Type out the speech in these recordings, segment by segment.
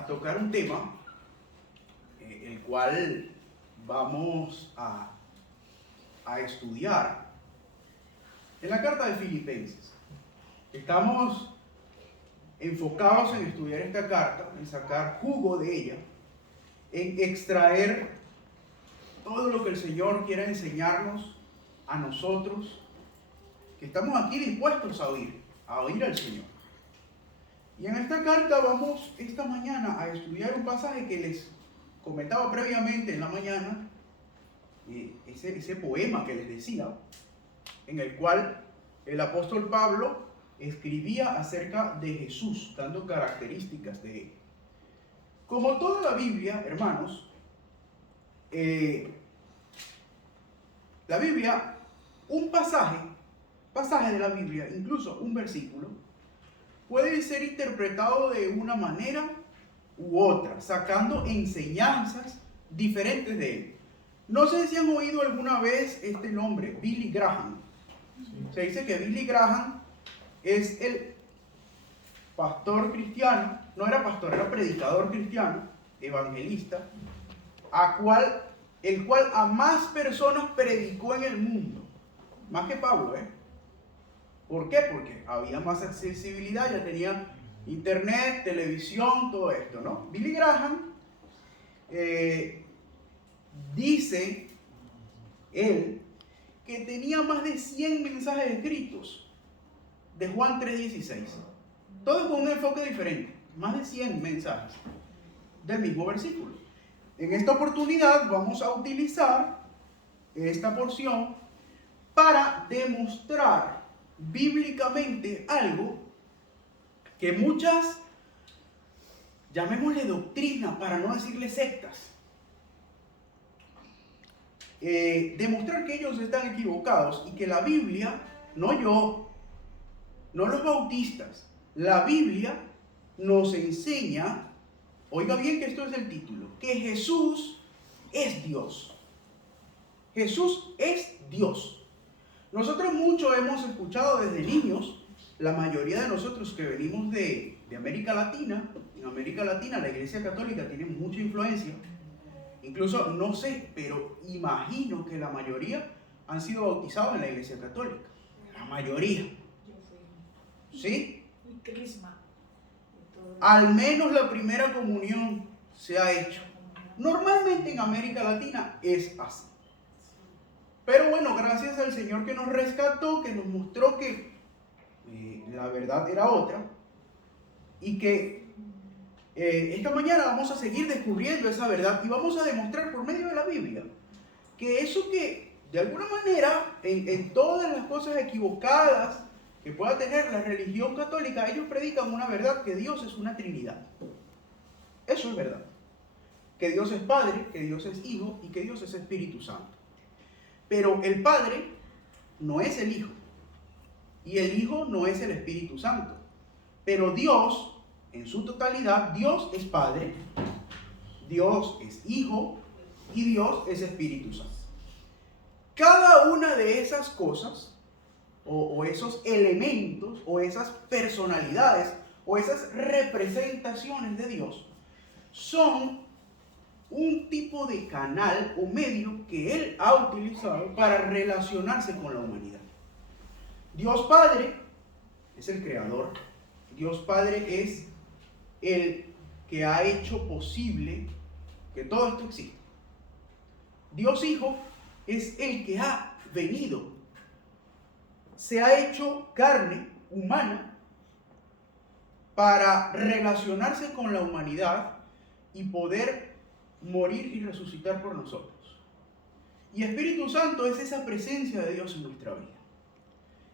a tocar un tema, el cual vamos a estudiar en la carta de Filipenses. Estamos enfocados en estudiar esta carta, en sacar jugo de ella, en extraer todo lo que el Señor quiere enseñarnos a nosotros, que estamos aquí dispuestos a oír al Señor. Y en esta carta vamos esta mañana a estudiar un pasaje que les comentaba previamente en la mañana, ese poema que les decía, en el cual el apóstol Pablo escribía acerca de Jesús, dando características de él. Como toda la Biblia, hermanos, la Biblia, un pasaje de la Biblia, incluso un versículo, puede ser interpretado de una manera u otra, sacando enseñanzas diferentes de él. No sé si han oído alguna vez este nombre, Billy Graham. Se dice que Billy Graham es el pastor cristiano, no era pastor, era predicador cristiano, evangelista, el cual a más personas predicó en el mundo, más que Pablo, ¿Por qué? Porque había más accesibilidad, ya tenía internet, televisión, todo esto, ¿no? Billy Graham dice él que tenía más de 100 mensajes escritos de Juan 3:16, todos con un enfoque diferente, más de 100 mensajes del mismo versículo. En esta oportunidad vamos a utilizar esta porción para demostrar bíblicamente algo que muchas, llamémosle doctrina para no decirle sectas, demostrar que ellos están equivocados y que la Biblia, no yo, no los bautistas, la Biblia nos enseña, oiga bien que esto es el título, que Jesús es Dios. Jesús es Dios. Nosotros mucho hemos escuchado desde niños, la mayoría de nosotros que venimos de América Latina, en América Latina la Iglesia Católica tiene mucha influencia, incluso no sé, pero imagino que la mayoría han sido bautizados en la Iglesia Católica, la mayoría, ¿sí? Al menos la primera comunión se ha hecho. Normalmente en América Latina es así. Pero bueno, gracias al Señor que nos rescató, que nos mostró que la verdad era otra y que esta mañana vamos a seguir descubriendo esa verdad y vamos a demostrar por medio de la Biblia que eso que de alguna manera en todas las cosas equivocadas que pueda tener la religión católica, ellos predican una verdad, que Dios es una Trinidad. Eso es verdad. Que Dios es Padre, que Dios es Hijo y que Dios es Espíritu Santo. Pero el Padre no es el Hijo y el Hijo no es el Espíritu Santo. Pero Dios, en su totalidad, Dios es Padre, Dios es Hijo y Dios es Espíritu Santo. Cada una de esas cosas, o esos elementos, o esas personalidades, o esas representaciones de Dios, son un tipo de canal o medio que Él ha utilizado para relacionarse con la humanidad. Dios Padre es el creador. Dios Padre es el que ha hecho posible que todo esto exista. Dios Hijo es el que ha venido, se ha hecho carne humana para relacionarse con la humanidad y poder morir y resucitar por nosotros. Y Espíritu Santo es esa presencia de Dios en nuestra vida.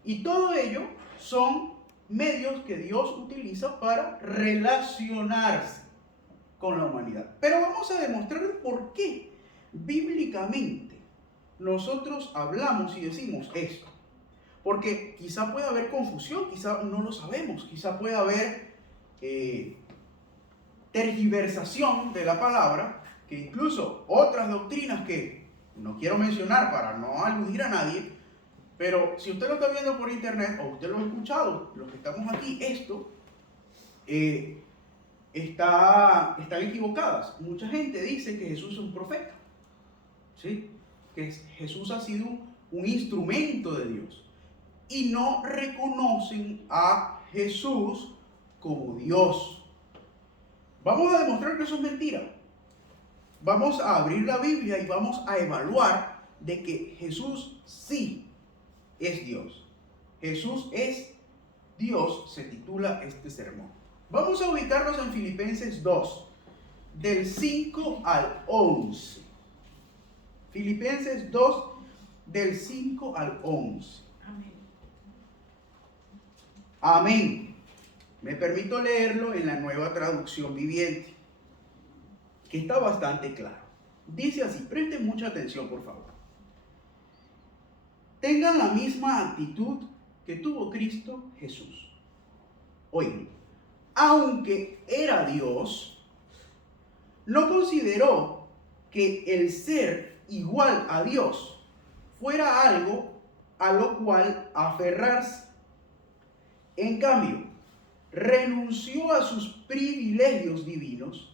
Y todo ello son medios que Dios utiliza para relacionarse con la humanidad. Pero vamos a demostrar por qué bíblicamente nosotros hablamos y decimos esto. Porque quizá pueda haber confusión, quizá no lo sabemos, quizá pueda haber tergiversación de la palabra, que incluso otras doctrinas que no quiero mencionar para no aludir a nadie, pero si usted lo está viendo por internet o usted lo ha escuchado, los que estamos aquí, esto están equivocadas. Mucha gente dice que Jesús es un profeta, ¿sí? Que Jesús ha sido un instrumento de Dios. Y no reconocen a Jesús como Dios. Vamos a demostrar que eso es mentira. Vamos a abrir la Biblia y vamos a evaluar de que Jesús sí es Dios. Jesús es Dios, se titula este sermón. Vamos a ubicarnos en Filipenses 2, del 5 al 11. Filipenses 2, del 5 al 11. Amén. Amén. Me permito leerlo en la Nueva Traducción Viviente, que está bastante claro. Dice así, presten mucha atención, por favor. Tengan la misma actitud que tuvo Cristo Jesús. Oigan, aunque era Dios, no consideró que el ser igual a Dios fuera algo a lo cual aferrarse. En cambio, renunció a sus privilegios divinos,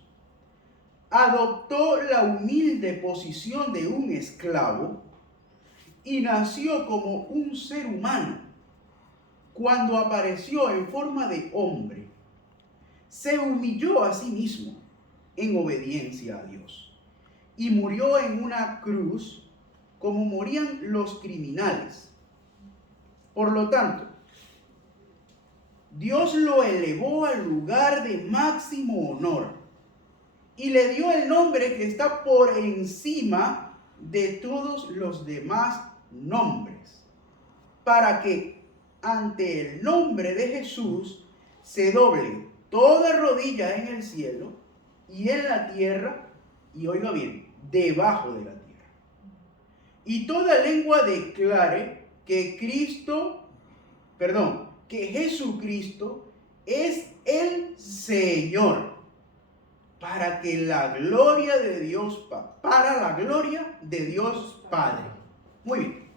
adoptó la humilde posición de un esclavo y nació como un ser humano. Cuando apareció en forma de hombre, se humilló a sí mismo en obediencia a Dios y murió en una cruz como morían los criminales. Por lo tanto, Dios lo elevó al lugar de máximo honor y le dio el nombre que está por encima de todos los demás nombres, para que ante el nombre de Jesús se doble toda rodilla en el cielo y en la tierra, y oiga bien, debajo de la tierra. Y toda lengua declare que que Jesucristo es el Señor, para la gloria de Dios Padre. Muy bien.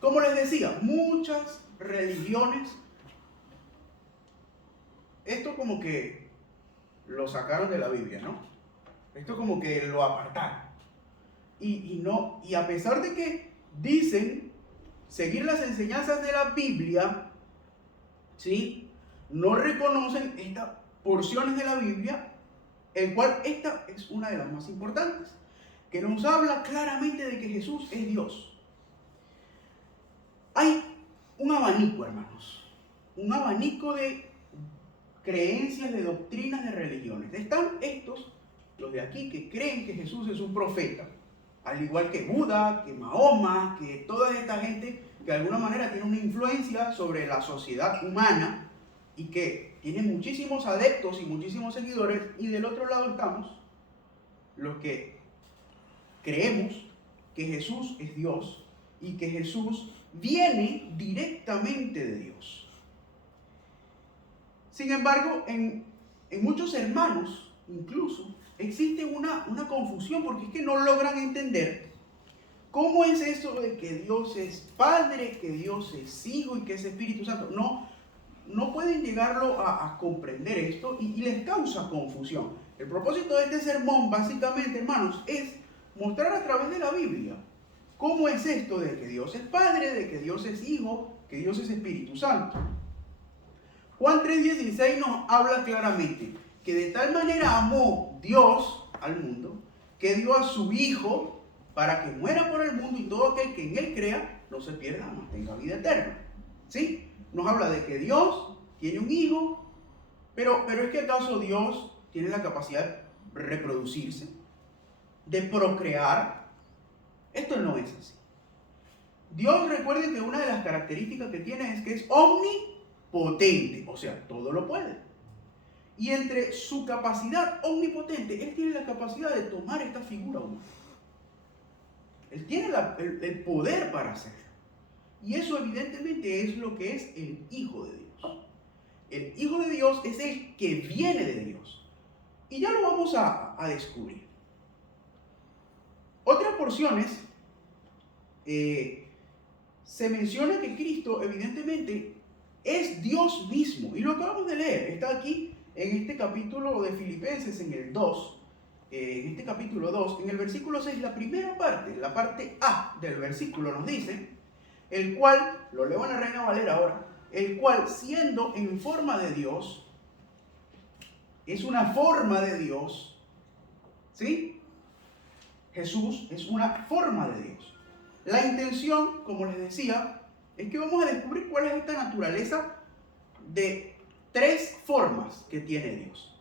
Como les decía, muchas religiones, esto como que lo sacaron de la Biblia, ¿no? Esto como que lo apartaron. Y a pesar de que dicen seguir las enseñanzas de la Biblia, ¿sí?, no reconocen estas porciones de la Biblia, el cual esta es una de las más importantes, que nos habla claramente de que Jesús es Dios. Hay un abanico, hermanos, un abanico de creencias, de doctrinas, de religiones. Están estos, los de aquí, que creen que Jesús es un profeta, al igual que Buda, que Mahoma, que toda esta gente que de alguna manera tiene una influencia sobre la sociedad humana y que tiene muchísimos adeptos y muchísimos seguidores. Y del otro lado estamos los que creemos que Jesús es Dios y que Jesús viene directamente de Dios. Sin embargo, en muchos hermanos incluso existe una confusión, porque es que no logran entender cómo es eso de que Dios es Padre, que Dios es Hijo y que es Espíritu Santo. No pueden llegarlo a comprender esto y les causa confusión. El propósito de este sermón, básicamente, hermanos, es mostrar a través de la Biblia cómo es esto de que Dios es Padre, de que Dios es Hijo, que Dios es Espíritu Santo. Juan 3:16 nos habla claramente que de tal manera amó Dios al mundo, que dio a su Hijo para que muera por el mundo, y todo aquel que en Él crea no se pierda, mas tenga vida eterna. ¿Sí? Nos habla de que Dios tiene un Hijo, pero ¿es que acaso Dios tiene la capacidad de reproducirse, de procrear? Esto no es así. Dios, recuerden que una de las características que tiene es que es omnipotente, o sea, todo lo puede. Y entre su capacidad omnipotente, Él tiene la capacidad de tomar esta figura humana. Él tiene el poder para hacerlo. Y eso evidentemente es lo que es el Hijo de Dios. El Hijo de Dios es el que viene de Dios. Y ya lo vamos a descubrir. Otras porciones se menciona que Cristo evidentemente es Dios mismo. Y lo acabamos de leer. Está aquí en este capítulo de Filipenses, en el 2, en este capítulo 2, en el versículo 6, la primera parte, la parte A del versículo nos dice, el cual, lo leo en la Reina Valera ahora, el cual siendo en forma de Dios, es una forma de Dios, ¿sí? Jesús es una forma de Dios. La intención, como les decía, es que vamos a descubrir cuál es esta naturaleza de tres formas que tiene Dios.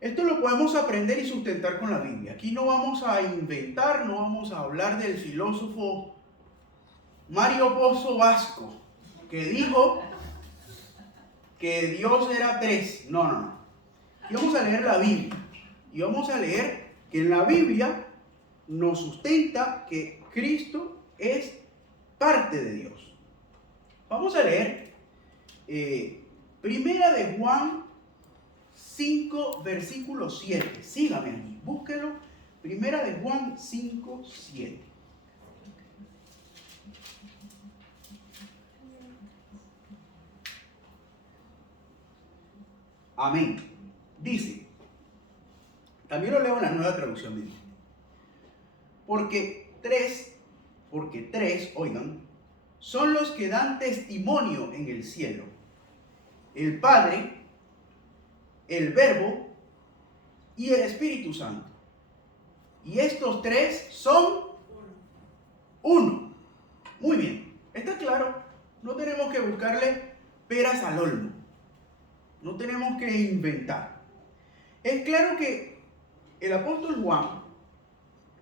Esto lo podemos aprender y sustentar con la Biblia. Aquí no vamos a inventar, no vamos a hablar del filósofo Mario Pozo Vasco, que dijo que Dios era tres. No. Y vamos a leer la Biblia. Y vamos a leer que en la Biblia nos sustenta que Cristo es parte de Dios. Vamos a leer Primera de Juan 5, versículo 7. Sígame allí, búsquelo. Primera de Juan 5, 7. Amén. Dice, también lo leo en la Nueva Traducción Viviente. Porque tres, oigan, son los que dan testimonio en el cielo: el Padre, el Verbo y el Espíritu Santo. Y estos tres son uno. Muy bien, está claro, no tenemos que buscarle peras al olmo, no tenemos que inventar. Es claro que el apóstol Juan,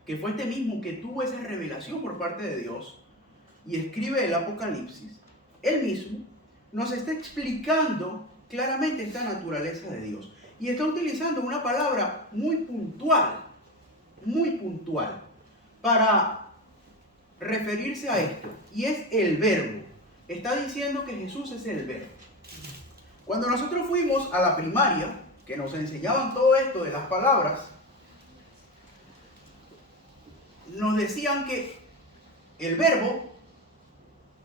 que fue este mismo que tuvo esa revelación por parte de Dios y escribe el Apocalipsis, él mismo nos está explicando claramente esta naturaleza de Dios. Y está utilizando una palabra muy puntual para referirse a esto. Y es el Verbo. Está diciendo que Jesús es el Verbo. Cuando nosotros fuimos a la primaria, que nos enseñaban todo esto de las palabras, nos decían que el verbo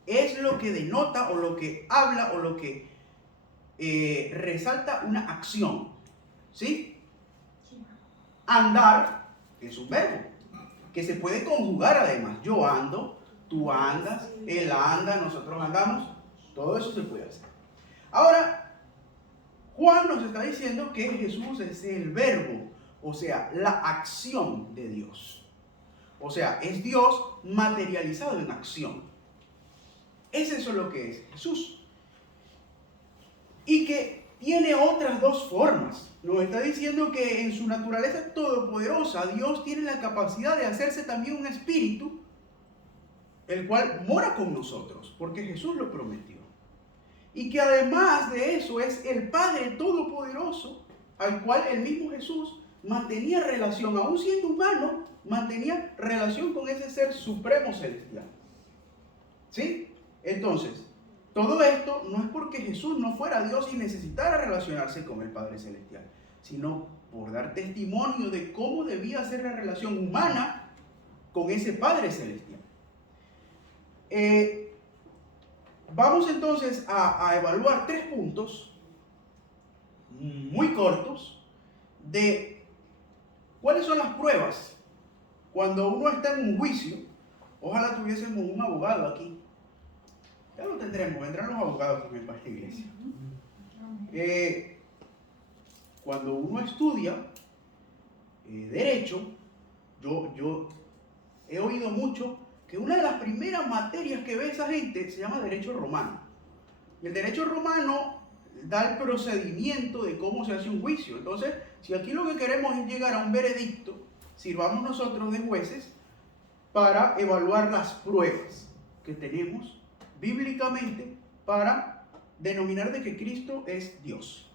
es lo que denota o lo que habla o lo que resalta una acción. ¿Sí? Andar es un verbo que se puede conjugar además. Yo ando, tú andas, él anda, nosotros andamos. Todo eso se puede hacer. Ahora, Juan nos está diciendo que Jesús es el verbo, o sea, la acción de Dios. O sea, es Dios materializado en acción. Es eso lo que es Jesús. Y que tiene otras dos formas. Nos está diciendo que en su naturaleza todopoderosa, Dios tiene la capacidad de hacerse también un espíritu, el cual mora con nosotros, porque Jesús lo prometió. Y que además de eso es el Padre todopoderoso, al cual el mismo Jesús mantenía relación, aún siendo humano, mantenía relación con ese ser supremo celestial. ¿Sí? Entonces, todo esto no es porque Jesús no fuera Dios y necesitara relacionarse con el Padre celestial, sino por dar testimonio de cómo debía ser la relación humana con ese Padre celestial. Vamos entonces a evaluar 3 puntos muy cortos de cuáles son las pruebas cuando uno está en un juicio. Ojalá tuviésemos un abogado aquí. Ya lo tendremos, vendrán los abogados también para esta iglesia. Cuando uno estudia derecho, yo he oído mucho que una de las primeras materias que ve esa gente se llama derecho romano. Y el derecho romano da el procedimiento de cómo se hace un juicio. Entonces, si aquí lo que queremos es llegar a un veredicto, sirvamos nosotros de jueces para evaluar las pruebas que tenemos bíblicamente para denominar de que Cristo es Dios.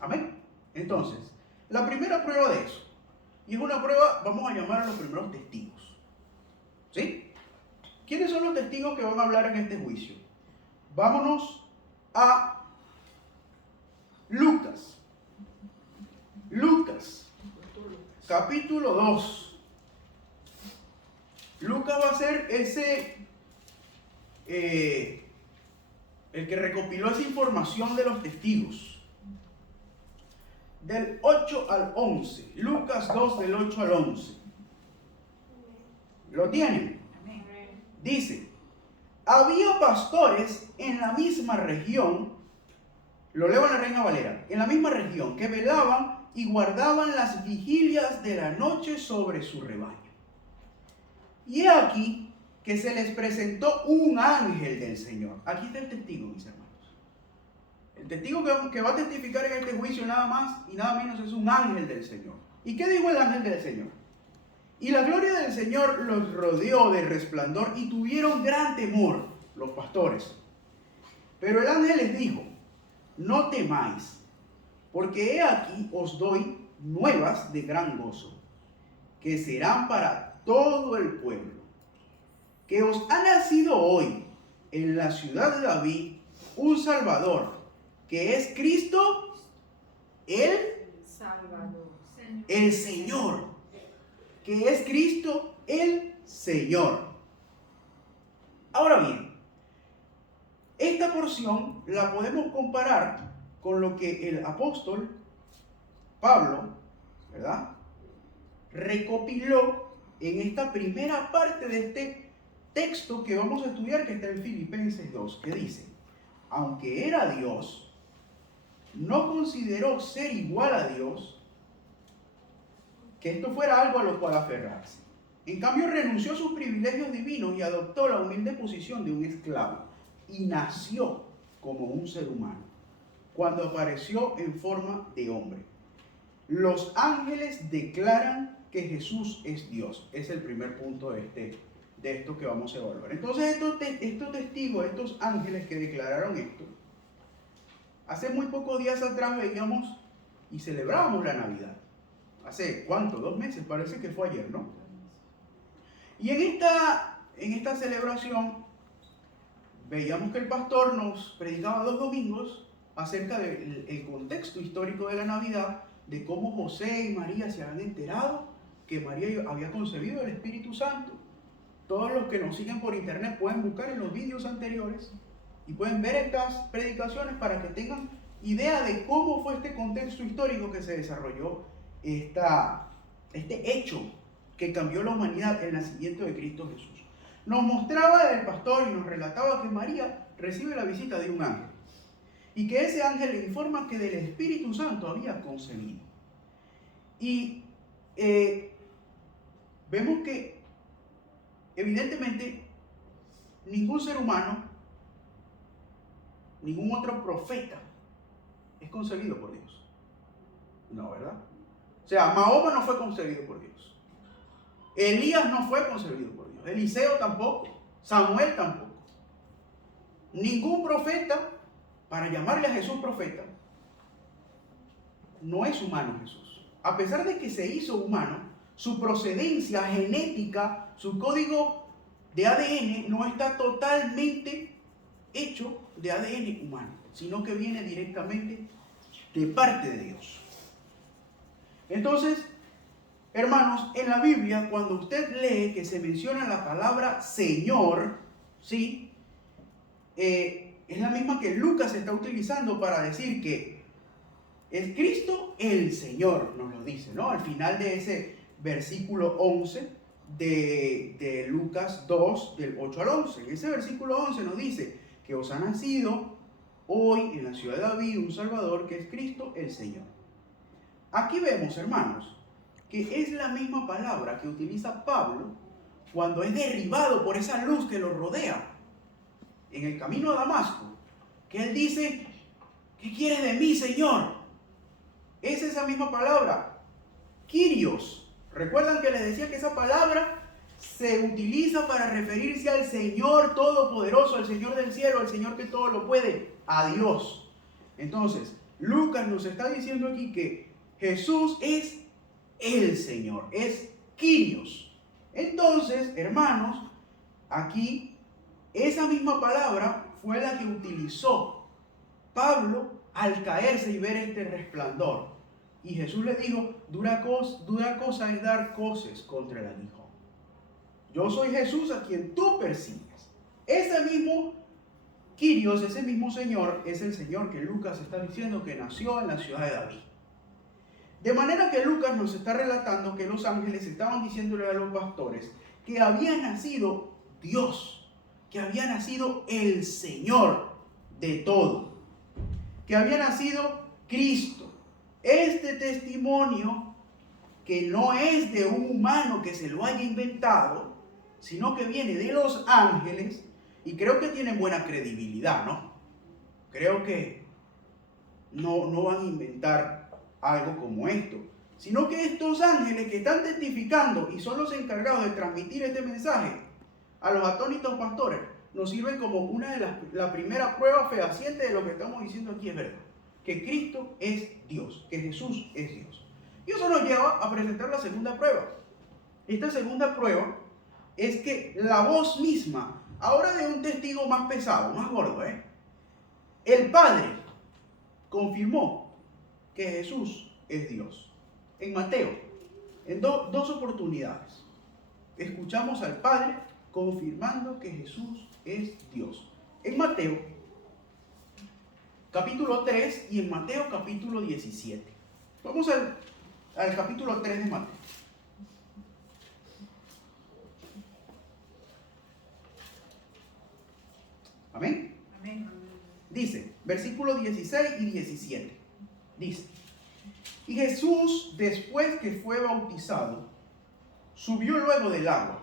Amén. Entonces, la primera prueba de eso, y es una prueba, vamos a llamar a los primeros testigos. ¿Sí? ¿Quiénes son los testigos que van a hablar en este juicio? Vámonos a Lucas. Lucas, capítulo 2. Lucas va a ser el que recopiló esa información de los testigos. del 8 al 11. Lucas 2 del 8 al 11. ¿Lo tienen? Dice, había pastores en la misma región, lo leo en la Reina Valera, en la misma región, que velaban y guardaban las vigilias de la noche sobre su rebaño. Y he aquí que se les presentó un ángel del Señor. Aquí está el testigo, mis hermanos. El testigo que va a testificar en este juicio nada más y nada menos es un ángel del Señor. ¿Y qué dijo el ángel del Señor? Y la gloria del Señor los rodeó de resplandor y tuvieron gran temor los pastores. Pero el ángel les dijo, no temáis, porque he aquí os doy nuevas de gran gozo, que serán para todo el pueblo, que os ha nacido hoy en la ciudad de David un Salvador, que es Cristo el Salvador, el Señor, que es Cristo el Señor. Ahora bien, esta porción la podemos comparar con lo que el apóstol Pablo, ¿verdad?, recopiló en esta primera parte de este texto que vamos a estudiar, que está en Filipenses 2, que dice, aunque era Dios, no consideró ser igual a Dios, que esto fuera algo a lo cual aferrarse. En cambio, renunció a sus privilegios divinos y adoptó la humilde posición de un esclavo y nació como un ser humano cuando apareció en forma de hombre. Los ángeles declaran que Jesús es Dios. Es el primer punto de esto que vamos a evaluar. Entonces, estos testigos, estos ángeles que declararon esto, hace muy pocos días atrás veíamos y celebrábamos la Navidad. Hace, ¿cuánto? 2 meses, parece que fue ayer, ¿no? Y en esta celebración veíamos que el pastor nos predicaba 2 domingos acerca del contexto histórico de la Navidad, de cómo José y María se habían enterado que María había concebido el Espíritu Santo. Todos los que nos siguen por internet pueden buscar en los vídeos anteriores y pueden ver estas predicaciones para que tengan idea de cómo fue este contexto histórico que se desarrolló este hecho que cambió la humanidad, el nacimiento de Cristo Jesús. Nos mostraba el pastor y nos relataba que María recibe la visita de un ángel y que ese ángel le informa que del Espíritu Santo había concebido. Y vemos que evidentemente ningún ser humano, ningún otro profeta es concebido por Dios. No, ¿verdad? O sea, Mahoma no fue concebido por Dios. Elías no fue concebido por Dios. Eliseo tampoco. Samuel tampoco. Ningún profeta, para llamarle a Jesús profeta, no es humano Jesús. A pesar de que se hizo humano, su procedencia genética, su código de ADN no está totalmente hecho de ADN humano, sino que viene directamente de parte de Dios. Entonces, hermanos, en la Biblia, cuando usted lee que se menciona la palabra Señor, ¿sí?, es la misma que Lucas está utilizando para decir que es Cristo el Señor, nos lo dice, ¿no? Al final de ese versículo 11 de Lucas 2, del 8 al 11. Ese versículo 11 nos dice que os ha nacido hoy en la ciudad de David un Salvador, que es Cristo el Señor. Aquí vemos, hermanos, que es la misma palabra que utiliza Pablo cuando es derribado por esa luz que lo rodea en el camino a Damasco, que él dice, ¿qué quieres de mí, Señor? Es esa misma palabra, Kyrios. Recuerdan que les decía que esa palabra se utiliza para referirse al Señor Todopoderoso, al Señor del cielo, al Señor que todo lo puede, a Dios. Entonces, Lucas nos está diciendo aquí que Jesús es el Señor, es Kyrios. Entonces, hermanos, aquí esa misma palabra fue la que utilizó Pablo al caerse y ver este resplandor. Y Jesús le dijo, dura cosa es dar coces contra el aguijón. Yo soy Jesús a quien tú persigues. Ese mismo Kyrios, ese mismo Señor, es el Señor que Lucas está diciendo que nació en la ciudad de David. De manera que Lucas nos está relatando que los ángeles estaban diciéndole a los pastores que había nacido Dios, que había nacido el Señor de todo, que había nacido Cristo. Este testimonio, que no es de un humano que se lo haya inventado, sino que viene de los ángeles, y creo que tienen buena credibilidad, ¿no? Creo que no van a inventar algo como esto, sino que estos ángeles que están testificando y son los encargados de transmitir este mensaje a los atónitos pastores, nos sirven como una de la primera prueba fehaciente de lo que estamos diciendo aquí es verdad, que Cristo es Dios, que Jesús es Dios. Y eso nos lleva a presentar la segunda prueba. Esta segunda prueba es que la voz misma, ahora de un testigo más pesado, más gordo, el Padre confirmó que Jesús es Dios. En Mateo, en dos oportunidades, escuchamos al Padre confirmando que Jesús es Dios. En Mateo, capítulo 3 y en Mateo, capítulo 17. Vamos al capítulo 3 de Mateo. Amén. Amén. Dice, versículos 16 y 17. Dice, y Jesús, después que fue bautizado, subió luego del agua.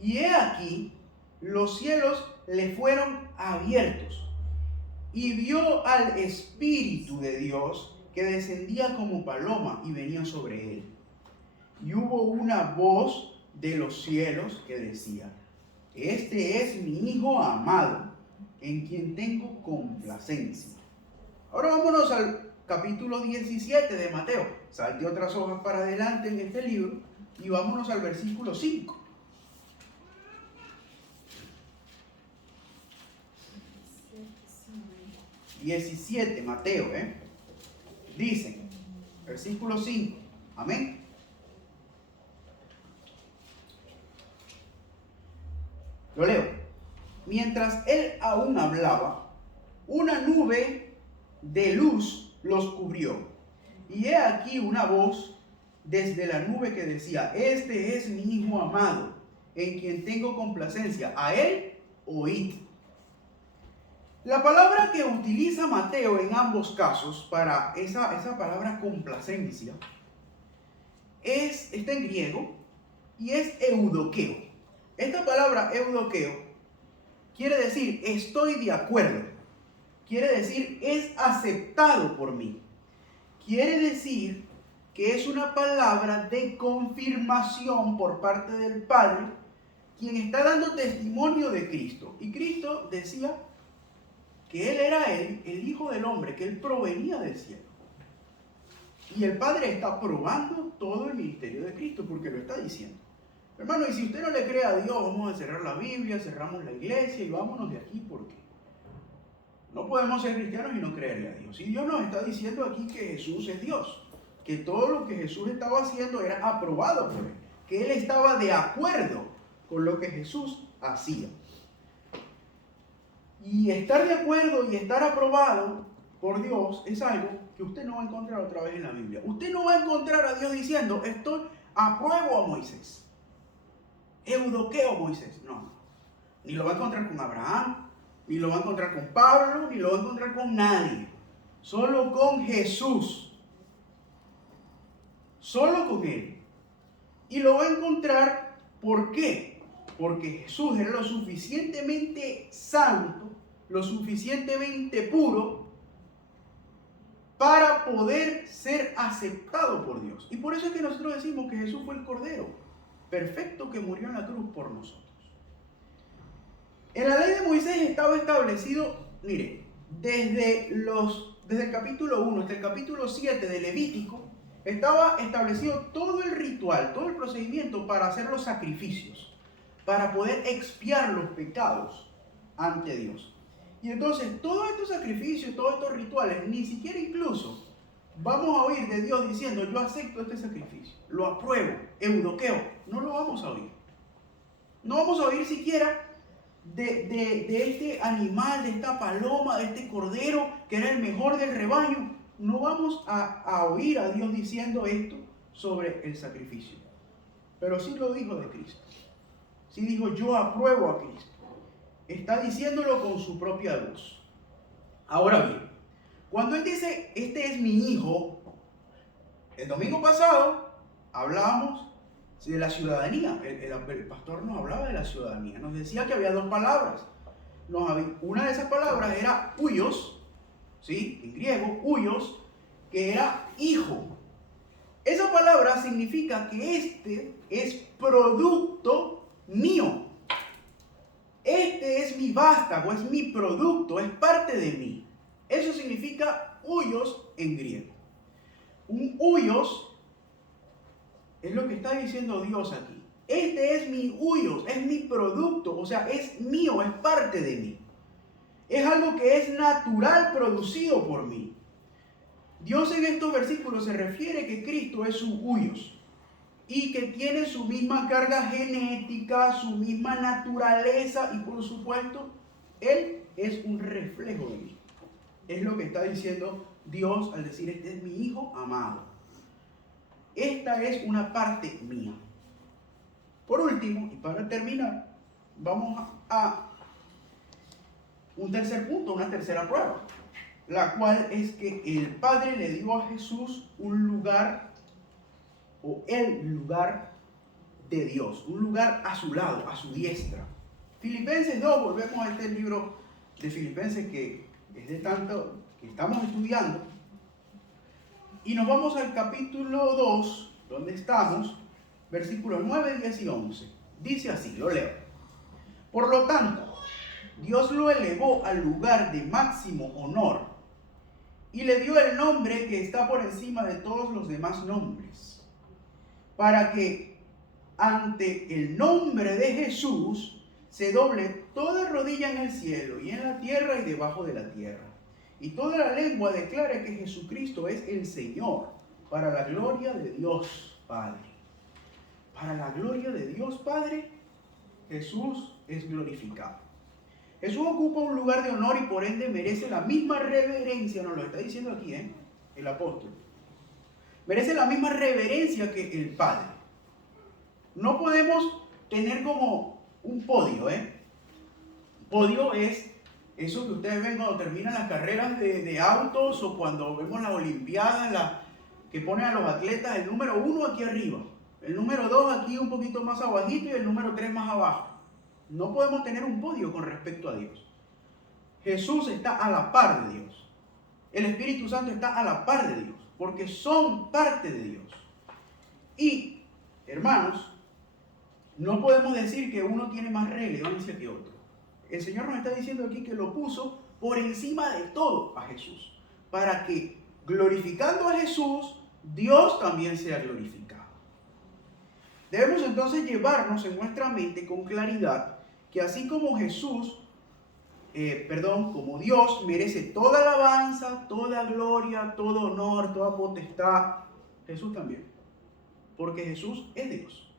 Y he aquí, los cielos le fueron abiertos. Y vio al Espíritu de Dios que descendía como paloma y venía sobre él. Y hubo una voz de los cielos que decía, este es mi Hijo amado, en quien tengo complacencia. Ahora vámonos al capítulo 17 de Mateo. Salte otras hojas para adelante en este libro y vámonos al versículo 5. 17, Mateo, dice, versículo 5, amén. Lo leo. Mientras él aún hablaba, una nube de luz los cubrió. Y he aquí una voz desde la nube que decía, este es mi Hijo amado, en quien tengo complacencia. A él oíd. La palabra que utiliza Mateo en ambos casos para esa palabra complacencia está en griego y es eudoqueo. Esta palabra eudoqueo quiere decir estoy de acuerdo, quiere decir es aceptado por mí, quiere decir que es una palabra de confirmación por parte del Padre, quien está dando testimonio de Cristo. Y Cristo decía que Él era el Hijo del Hombre, que Él provenía del cielo. Y el Padre está probando todo el ministerio de Cristo porque lo está diciendo. Hermano, y si usted no le cree a Dios, vamos a cerrar la Biblia, cerramos la iglesia y vámonos de aquí porque no podemos ser cristianos y no creerle a Dios. Y Dios nos está diciendo aquí que Jesús es Dios, que todo lo que Jesús estaba haciendo era aprobado por Él, que Él estaba de acuerdo con lo que Jesús hacía. Y estar de acuerdo y estar aprobado por Dios es algo que usted no va a encontrar otra vez en la Biblia. Usted no va a encontrar a Dios diciendo, apruebo a Moisés, eudoqueo a Moisés. No, ni lo va a encontrar con Abraham, ni lo va a encontrar con Pablo, ni lo va a encontrar con nadie. Solo con Jesús. Solo con Él. Y lo va a encontrar, ¿por qué? Porque Jesús era lo suficientemente santo, lo suficientemente puro para poder ser aceptado por Dios. Y por eso es que nosotros decimos que Jesús fue el Cordero perfecto que murió en la cruz por nosotros. En la ley de Moisés estaba establecido, mire, desde el capítulo 1 hasta el capítulo 7 de Levítico, estaba establecido todo el ritual, todo el procedimiento para hacer los sacrificios, para poder expiar los pecados ante Dios. Y entonces, todos estos sacrificios, todos estos rituales, ni siquiera incluso vamos a oír de Dios diciendo, yo acepto este sacrificio, lo apruebo, eudoqueo. No lo vamos a oír. No vamos a oír siquiera de este animal, de esta paloma, de este cordero, que era el mejor del rebaño. no vamos a oír a Dios diciendo esto sobre el sacrificio. Pero sí lo dijo de Cristo. Sí dijo, yo apruebo a Cristo. Está diciéndolo con su propia voz. Ahora bien, cuando Él dice, este es mi hijo, el domingo pasado hablábamos de la ciudadanía. El pastor nos hablaba de la ciudadanía. Nos decía que había dos palabras. Una de esas palabras era huios, ¿sí? En griego, huios, que era hijo. Esa palabra significa que este es producto mío. Este es mi vástago, es mi producto, es parte de mí. Eso significa huios en griego. Un huios es lo que está diciendo Dios aquí. Este es mi huios, es mi producto, o sea, es mío, es parte de mí. Es algo que es natural, producido por mí. Dios en estos versículos se refiere que Cristo es su huios y que tiene su misma carga genética, su misma naturaleza y por supuesto, Él es un reflejo de mí. Es lo que está diciendo Dios al decir, este es mi hijo amado. Esta es una parte mía. Por último, y para terminar, vamos a un tercer punto, una tercera prueba, la cual es que el Padre le dio a Jesús un lugar, o el lugar de Dios, un lugar a su lado, a su diestra. Filipenses 2, volvemos a este libro de Filipenses que es de tanto que estamos estudiando, y nos vamos al capítulo 2, donde estamos, versículos 9, 10 y 11. Dice así, lo leo. Por lo tanto, Dios lo elevó al lugar de máximo honor y le dio el nombre que está por encima de todos los demás nombres, para que ante el nombre de Jesús se doble toda rodilla en el cielo y en la tierra y debajo de la tierra, y toda la lengua declare que Jesucristo es el Señor, para la gloria de Dios Padre. Para la gloria de Dios Padre, Jesús es glorificado. Jesús ocupa un lugar de honor y por ende merece la misma reverencia, nos lo está diciendo aquí, el apóstol. Merece la misma reverencia que el Padre. No podemos tener como un podio, Podio es eso que ustedes ven cuando terminan las carreras de autos o cuando vemos las olimpiadas, que ponen a los atletas el número 1 aquí arriba, el número 2 aquí un poquito más abajito y el número 3 más abajo. No podemos tener un podio con respecto a Dios. Jesús está a la par de Dios. El Espíritu Santo está a la par de Dios, porque son parte de Dios. Y, hermanos, no podemos decir que uno tiene más relevancia que otro. El Señor nos está diciendo aquí que lo puso por encima de todo a Jesús, para que glorificando a Jesús, Dios también sea glorificado. Debemos entonces llevarnos en nuestra mente con claridad que así como como Dios merece toda alabanza, toda gloria, todo honor, toda potestad, Jesús también. Porque Jesús es Dios.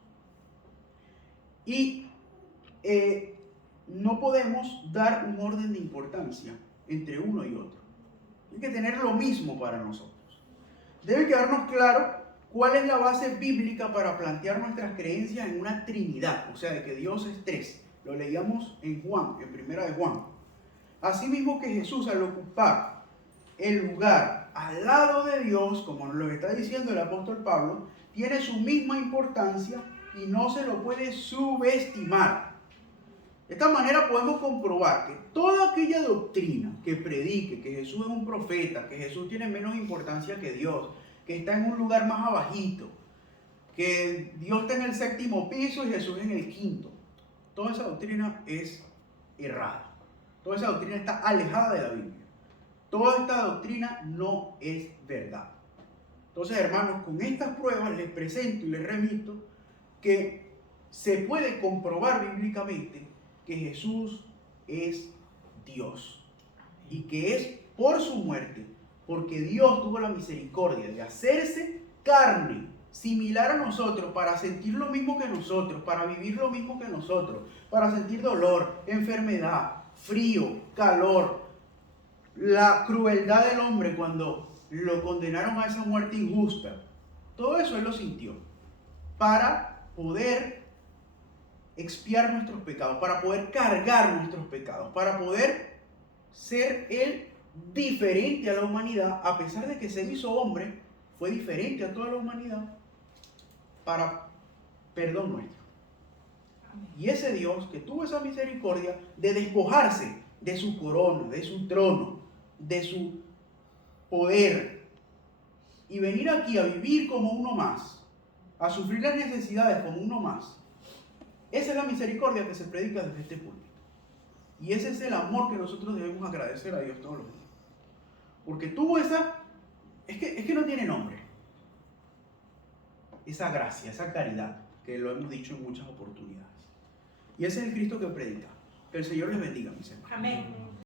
Y no podemos dar un orden de importancia entre uno y otro. Hay que tener lo mismo para nosotros. Debe quedarnos claro cuál es la base bíblica para plantear nuestras creencias en una Trinidad, o sea, de que Dios es tres. Lo leíamos en Juan, en Primera de Juan. Asimismo que Jesús, al ocupar el lugar al lado de Dios, como nos lo está diciendo el apóstol Pablo, tiene su misma importancia y no se lo puede subestimar. De esta manera podemos comprobar que toda aquella doctrina que predique que Jesús es un profeta, que Jesús tiene menos importancia que Dios, que está en un lugar más abajito, que Dios está en el 7º piso y Jesús en el 5º, toda esa doctrina es errada. Toda esa doctrina está alejada de la Biblia. Toda esta doctrina no es verdad. Entonces, hermanos, con estas pruebas les presento y les remito que se puede comprobar bíblicamente que Jesús es Dios y que es por su muerte, porque Dios tuvo la misericordia de hacerse carne, similar a nosotros, para sentir lo mismo que nosotros, para vivir lo mismo que nosotros, para sentir dolor, enfermedad, frío, calor, la crueldad del hombre cuando lo condenaron a esa muerte injusta. Todo eso Él lo sintió para poder expiar nuestros pecados, para poder cargar nuestros pecados, para poder ser Él diferente a la humanidad, a pesar de que se hizo hombre, fue diferente a toda la humanidad para perdón nuestro. Y ese Dios que tuvo esa misericordia de despojarse de su corona, de su trono, de su poder y venir aquí a vivir como uno más, a sufrir las necesidades como uno más. Esa es la misericordia que se predica desde este púlpito. Y ese es el amor que nosotros debemos agradecer a Dios todos los días. Porque tuvo esa, es que no tiene nombre. Esa gracia, esa caridad, que lo hemos dicho en muchas oportunidades. Y ese es el Cristo que predica. Que el Señor les bendiga, mis hermanos. Amén.